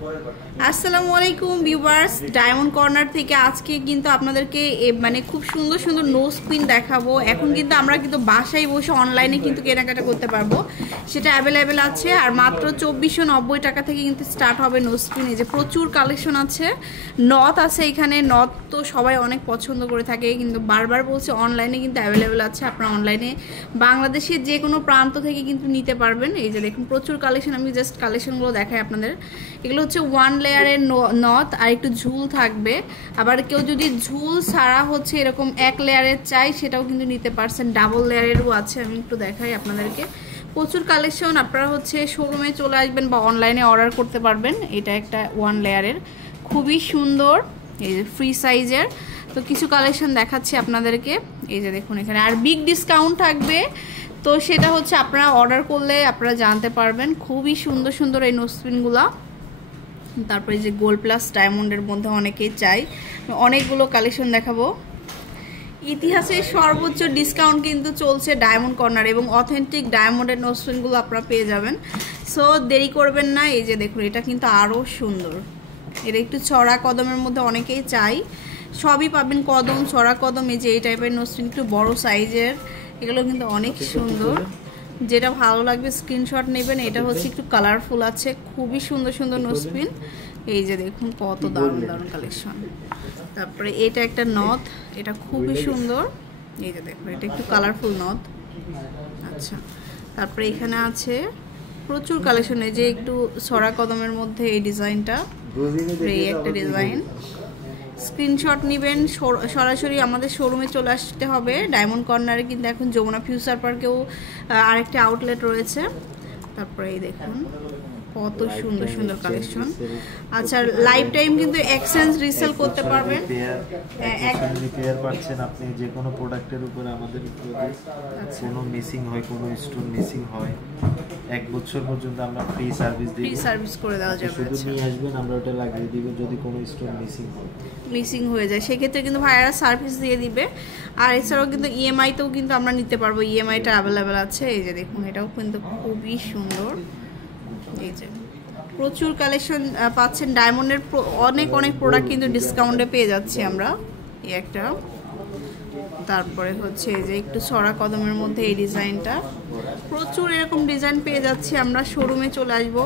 আসসালামু আলাইকুম viewers, diamond corner থেকে আজকে কিন্তু আপনাদেরকে মানে খুব সুন্দর সুন্দর নোজ পিন দেখাবো। এখন কিন্তু আমরা কিন্তু বাসায় বসে অনলাইনে কিন্তু কেনাকাটা করতে পারবো, সেটা অ্যাভেলেবেল আছে। আর মাত্র 2490 টাকা থেকে কিন্তু স্টার্ট হবে নোজ পিন। এই যে প্রচুর কালেকশন আছে, নথ আছে এখানে। নথ তো সবাই অনেক পছন্দ করে থাকে, কিন্তু বারবার বলছে অনলাইনে কিন্তু অ্যাভেলেবেল আছে। আপনারা অনলাইনে বাংলাদেশের যে কোনো প্রান্ত থেকে কিন্তু নিতে পারবেন। এই যে দেখুন প্রচুর কালেকশন, আমি জাস্ট কালেকশনগুলো দেখাই আপনাদের। এগুলো হচ্ছে 1 লেয়ারের নথ, আর একটু ঝুল থাকবে। আবার কেউ যদি ঝুল ছাড়া হচ্ছে এরকম 1 লেয়ারের চাই, সেটাও কিন্তু নিতে পারছেন। ডাবল লেয়ারেরও আছে, আমি একটু দেখাই আপনাদেরকে। প্রচুর কালেকশন, আপনারা হচ্ছে শোরুমে চলে আসবেন বা অনলাইনে অর্ডার করতে পারবেন। এটা একটা 1 লেয়ারের, খুবই সুন্দর, এই যে ফ্রি সাইজের। তো কিছু কালেকশন দেখাচ্ছি আপনাদেরকে। এই যে দেখুন এখানে আর বিগ ডিসকাউন্ট থাকবে, তো সেটা হচ্ছে আপনারা অর্ডার করলে আপনারা জানতে পারবেন। খুবই সুন্দর সুন্দর এই নোজপিনগুলো। তারপরে যে গোল্ড প্লাস ডায়মন্ডের মধ্যে অনেকেই চাই, অনেকগুলো কালেকশন দেখাবো। ইতিহাসের সর্বোচ্চ ডিসকাউন্ট কিন্তু চলছে ডায়মন্ড কর্নার, এবং অথেন্টিক ডায়মন্ডের নোজপিনগুলো আপনারা পেয়ে যাবেন। সো দেরি করবেন না। এই যে দেখুন এটা কিন্তু আরও সুন্দর, এটা একটু চড়া কদমের মধ্যে অনেকেই চাই। সবই পাবেন, কদম, চড়া কদম। এই যে এই টাইপের নোজপিন একটু বড় সাইজের, এগুলো কিন্তু অনেক সুন্দর। যেটা ভালো লাগবে স্ক্রিনশট নেবেন। এটা হচ্ছে একটু কালারফুল আছে, খুবই সুন্দর সুন্দর নোজপিন। এই যে দেখুন কত দারুণ দারুণ কালেকশন। তারপরে এটা একটা নথ, এটা খুবই সুন্দর। এই যে দেখুন এটা একটু কালারফুল নথ। আচ্ছা, তারপরে এখানে আছে প্রচুর কালেকশন। এই যে একটু ছড়া কদমের মধ্যে এই ডিজাইনটা, এই একটা ডিজাইন। স্ক্রিনশট নেবেন, সরাসরি আমাদের শোরুমে চলে আসতে হবে ডায়মন্ড কর্নারে। কিন্তু এখন যমুনা ফিউচার পার্কেও আরেকটা আউটলেট রয়েছে। তারপরে এই দেখুন কত সুন্দর সুন্দর কালেকশন। আচ্ছা, লাইফ টাইম কিন্তু এক্সচেঞ্জ রিসেল করতে পারবেন। রিপেয়ার পাচ্ছেন আপনি যে কোনো প্রোডাক্টের উপরে। আমাদের কোনো মিসিং হয়, কোনো স্টোন মিসিং হয়, 1 বছর পর্যন্ত আমরা ফ্রি সার্ভিস দিই। ফ্রি সার্ভিস করে দেওয়া যাবে। শুধু নিয়ে আসবেন, আমরা ওটা লাগিয়ে দিব। যদি কোনো স্টোন মিসিং হয়ে যায়, সেক্ষেত্রে কিন্তু ভাইয়ারা সার্ভিস দিয়ে দিবে। আর এছাড়াও কিন্তু ইএমআইতেও কিন্তু আমরা নিতে পারবো, ইএমআইটা অ্যাভেলেবেল আছে। এই যে দেখুন এটাও কিন্তু খুবই সুন্দর। এই যে প্রচুর কালেকশন পাচ্ছেন ডায়মন্ডের, অনেক অনেক প্রোডাক্ট কিন্তু ডিসকাউন্টে পেয়ে যাচ্ছি আমরা। এই একটা, তারপরে হচ্ছে এই যে একটু ছড়া কদমের মধ্যে এই ডিজাইনটা। প্রচুর এরকম ডিজাইন পেয়ে যাচ্ছি আমরা। শোরুমে চলে আসবো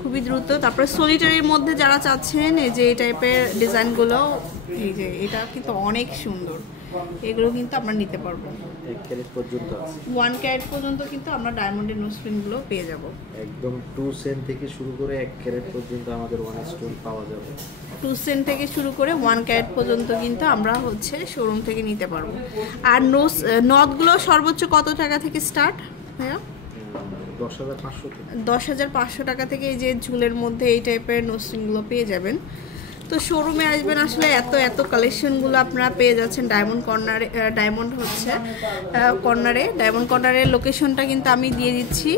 খুবই দ্রুত। তারপরে সলিটারির মধ্যে যারা চাচ্ছেন এই যে এই টাইপের ডিজাইনগুলো, এই যে এটা কিন্তু অনেক সুন্দর, এগুলো কিন্তু আমরা নিতে পারবো। 1 ক্যারেট পর্যন্ত আছে, 1 ক্যারেট পর্যন্ত কিন্তু আমরা ডায়মন্ডের নোজপিনগুলো পেয়ে যাব। একদম 2 সেন্ট থেকে শুরু করে 1 ক্যারেট পর্যন্ত আমাদের 1 স্টোন পাওয়া যাবে। 2 সেন্ট থেকে শুরু করে 1 ক্যারেট পর্যন্ত কিন্তু আমরা হচ্ছে শোরুম থেকে নিতে পারবো। আর নথগুলো সর্বোচ্চ কত টাকা থেকে স্টার্ট ভাইয়া? 10,500 টাকা থেকে এই যে ঝুলের মধ্যে এই টাইপের নোজপিনগুলো পেয়ে যাবেন। তো শোরুমে আসবেন, আসলে এত এত কালেকশনগুলো আপনারা পেয়ে যাচ্ছেন ডায়মন্ড কর্নারে। ডায়মন্ড কর্নারের লোকেশনটা কিন্তু আমি দিয়ে দিচ্ছি।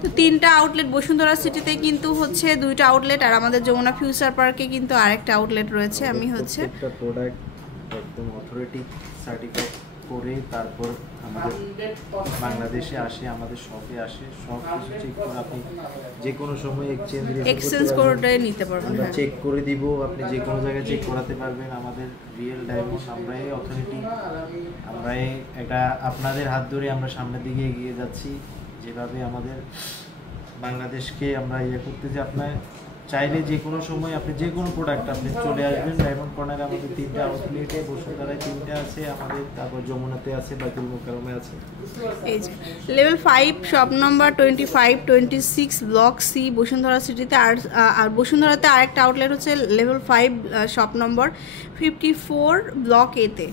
তো 3টা আউটলেট, বসুন্ধরা সিটিতে কিন্তু হচ্ছে 2টা আউটলেট, আর আমাদের যমুনা ফিউচার পার্কে কিন্তু আরেকটা আউটলেট রয়েছে। আমি হচ্ছে একটা প্রোডাক্ট একদম অথরিটি সার্টিফাইড করে তারপর আমাদের বাংলাদেশে আসে, আমাদের শপে আসে। সব কিছু চেক করে আপনি যে কোনো সময় এক্সচেঞ্জ করে নিতে পারবেন। আমরা চেক করে দিব, আপনি যে কোনো জায়গায় চেক করাতে পারবেন। আমাদের রিয়েল ডায়মন্ড, আমরাই অথরিটি, আমরাই এটা আপনাদের হাত ধরে আমরা সামনের দিকে এগিয়ে যাচ্ছি। যেভাবে আমাদের বাংলাদেশকে আমরা করতে, যে আপনার চাইলে যে কোনো সময় আপনি যে কোনো প্রোডাক্ট আপনি চলে আসবেন ডায়মন্ড কর্নারে। আমাদের 3টা আউটলেটে, বসুন্ধরায় 3টা আছে আমাদের, তারপর যমুনাতে আছে, বাইতুল মোকাররমে আছে। এই যে level 5 shop number 25-26 block C Bashundhara সিটিতে। আর বসুন্ধরাতে আরেকটা আউটলেট হচ্ছে লেভেল 5 শপ নম্বর 54 ব্লক এতে।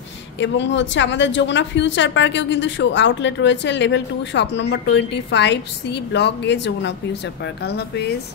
এবং হচ্ছে আমাদের যমুনা ফিউচার পার্কেও কিন্তু আউটলেট রয়েছে level 2 shop number 25C block A, Jamuna future park. আল্লাহ হাফেজ।